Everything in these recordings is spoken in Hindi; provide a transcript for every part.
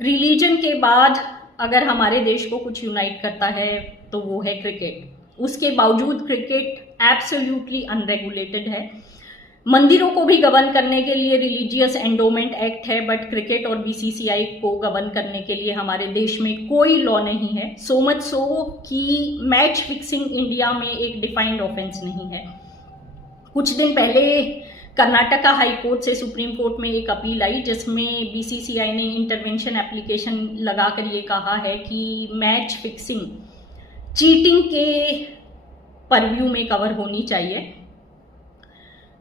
रिलीजन के बाद अगर हमारे देश को कुछ यूनाइट करता है तो वो है क्रिकेट। उसके बावजूद क्रिकेट एब्सोल्युटली अनरेगुलेटेड है। मंदिरों को भी गवर्न करने के लिए रिलीजियस एंडोमेंट एक्ट है, बट क्रिकेट और बीसीसीआई को गवर्न करने के लिए हमारे देश में कोई लॉ नहीं है। सो मच सो कि मैच फिक्सिंग इंडिया में एक डिफाइंड ऑफेंस नहीं है। कुछ दिन पहले कर्नाटका हाई कोर्ट से सुप्रीम कोर्ट में एक अपील आई जिसमें बीसीसीआई ने इंटरवेंशन एप्लीकेशन लगाकर ये कहा है कि मैच फिक्सिंग चीटिंग के परव्यू में कवर होनी चाहिए।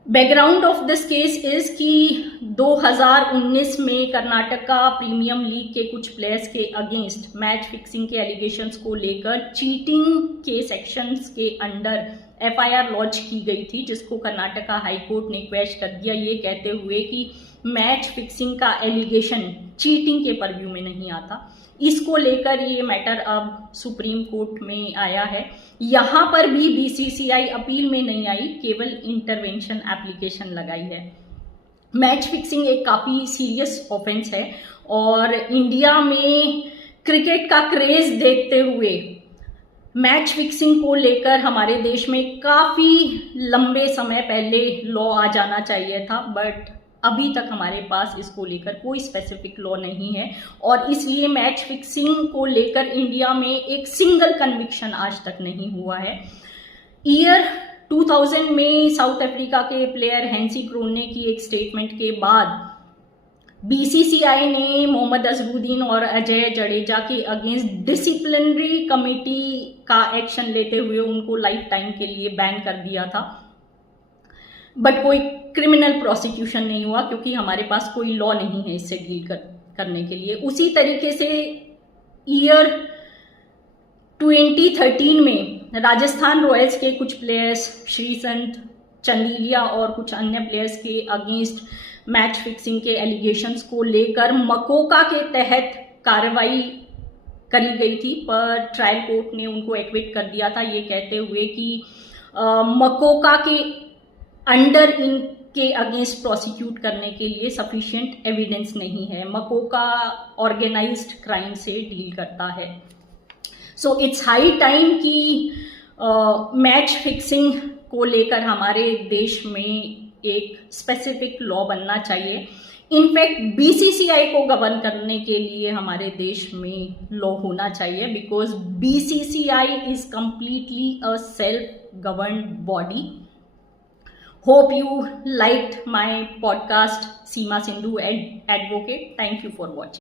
Background of this case is कि 2019 में कर्नाटका प्रीमियम लीग के कुछ प्लेयर्स के अगेंस्ट मैच फिक्सिंग के एलिगेशंस को लेकर चीटिंग के सेक्शंस के अंडर एफआईआर लॉन्च की गई थी, जिसको कर्नाटका हाई कोर्ट ने क्वैश कर दिया, ये कहते हुए कि मैच फिक्सिंग का एलिगेशन चीटिंग के परव्यू में नहीं आता। इसको लेकर ये मैटर अब सुप्रीम कोर्ट में आया है। यहाँ पर भी बीसीसीआई अपील में नहीं आई, केवल इंटरवेंशन एप्लीकेशन लगाई है। मैच फिक्सिंग एक काफ़ी सीरियस ऑफेंस है और इंडिया में क्रिकेट का क्रेज देखते हुए मैच फिक्सिंग को लेकर हमारे देश में काफ़ी लंबे समय पहले लॉ आ जाना चाहिए था, बट अभी तक हमारे पास इसको लेकर कोई स्पेसिफिक लॉ नहीं है और इसलिए मैच फिक्सिंग को लेकर इंडिया में एक सिंगल कन्विक्शन आज तक नहीं हुआ है। ईयर 2000 में साउथ अफ्रीका के प्लेयर हैंसी क्रोने की एक स्टेटमेंट के बाद बीसीसीआई ने मोहम्मद अजहरुद्दीन और अजय जडेजा के अगेंस्ट डिसिप्लिनरी कमेटी का एक्शन लेते हुए उनको लाइफ टाइम के लिए बैन कर दिया था, बट कोई क्रिमिनल प्रोसिक्यूशन नहीं हुआ क्योंकि हमारे पास कोई लॉ नहीं है इससे डील करने के लिए। उसी तरीके से ईयर 2013 में राजस्थान रॉयल्स के कुछ प्लेयर्स श्रीसंत, चंदीलिया और कुछ अन्य प्लेयर्स के अगेंस्ट मैच फिक्सिंग के एलिगेशंस को लेकर मकोका के तहत कार्रवाई करी गई थी, पर ट्रायल कोर्ट ने उनको एक्विट कर दिया था, ये कहते हुए कि मकोका के अंडर इनके अगेंस्ट प्रोसिक्यूट करने के लिए सफिशिएंट एविडेंस नहीं है। मकोका ऑर्गेनाइज्ड क्राइम से डील करता है। सो इट्स हाई टाइम कि मैच फिक्सिंग को लेकर हमारे देश में एक स्पेसिफिक लॉ बनना चाहिए। इनफैक्ट बीसीसीआई को गवर्न करने के लिए हमारे देश में लॉ होना चाहिए, because BCCI is completely a self governed body. Hope you liked my podcast, Seema Sindhu Advocate. Thank you for watching.